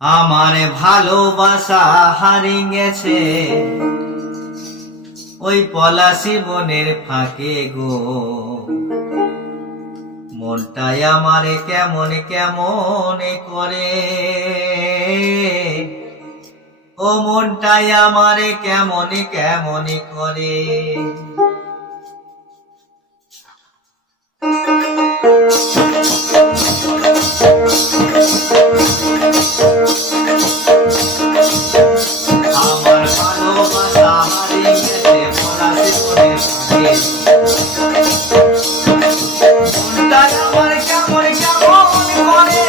আমার ভালোবাসা হারিয়ে গেছে ওই পলাশী বনের ফাঁকে গো। মনটাই আমার কেমন কেমন করে, ও মনটাই আমার কেমন কেমন করে। আমার ভালোবাসা হারিয়ে গেছে পলাশী বনের ফাঁকে, মনটাই আমার কেমন কেমন করে,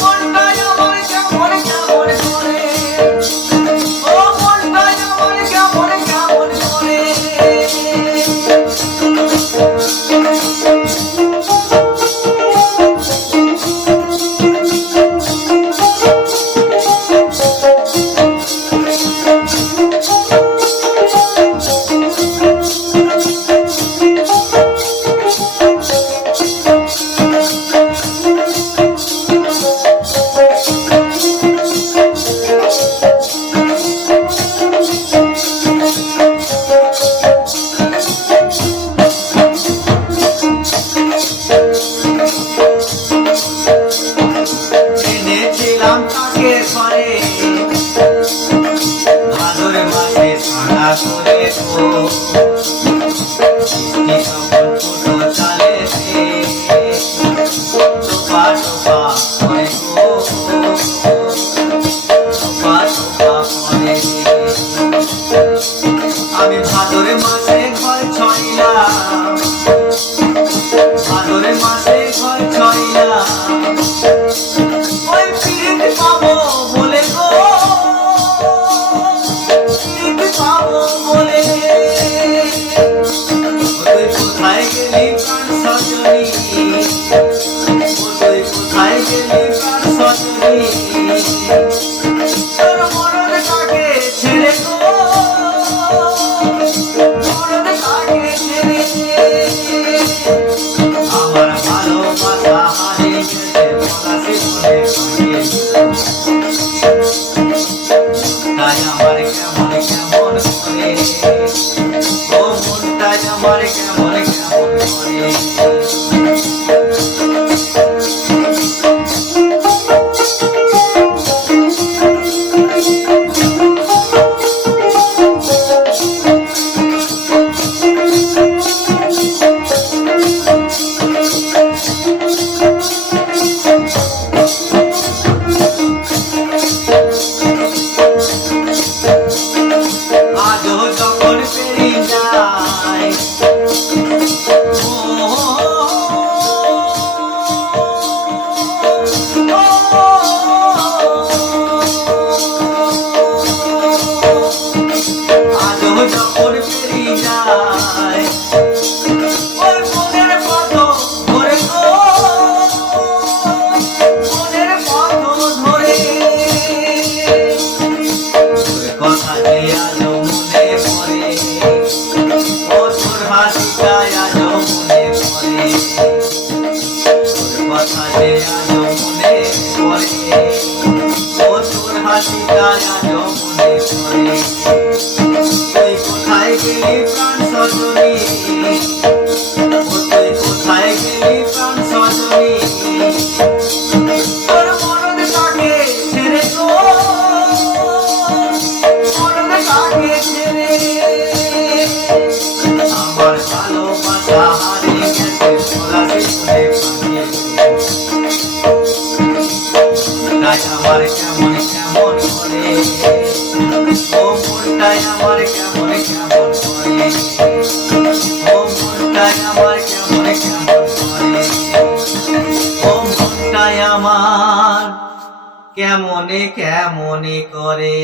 মনটাই আমার কেমন কেমন করে, ও মনটাই আমার কেমন কেমন করে। এনেছিলাম তাকে ঘরে ভাদর মাসে ছাড়া করে গো, বৃষ্টি তখন ফুটো চালে টোপা টোপা করে গো, টোপা টোপা করে। আমি ভাদর মাসে ঘর ছড়িলাম, ভাদর মাসে ঘর ছড়িলাম, ওই পিরিত পাবো বলে গো, পিরিত পাবো বলে। তুই কোথায় গেলি প্রাণ সজনী, তুই কোথায় গেলি প্রাণ সজনী, তোর মরণ কাকে ছেড়ে গো, মরণ কাকে ছেড়ে। আমার ভালোবাসা হারিয়ে গেছে পলাশী বনের ফাঁকে, মনটাই আমার কেমন কেমন করে, ও মনটাই আমার কেমন কেমন করে। আজও যখন পেরিয়ে যায় আজও যখন পেরিয়ে যায় ওই মনের পথ ধরে গো, মনের পথ ধরে। কথা যে আজও মনে পড়ে, ও তোর হাসিটাই আজও মনে পড়ে, তোর কথা যে আজও মনে পড়ে, ও তোর হাসিটাই আজও মনে পড়ে। তুই কোথায় গেলি প্রাণ সজনী, ও তুই কোথায় গেলি প্রাণ সজনী, তোর মরণ কাকে ছেড়ে গো, মরণ কাকে ছেড়ে। আমার ভালোবাসা হারিয়ে গেছে পলাশী বনের ফাঁকে, মনটাই আমার কেমন কেমন করে, ও মনটাই আমার কেমন কেমন করে, ও মনটাই আমার কেমন কেমন করে, ও মনটাই আমার কেমন কেমন করে।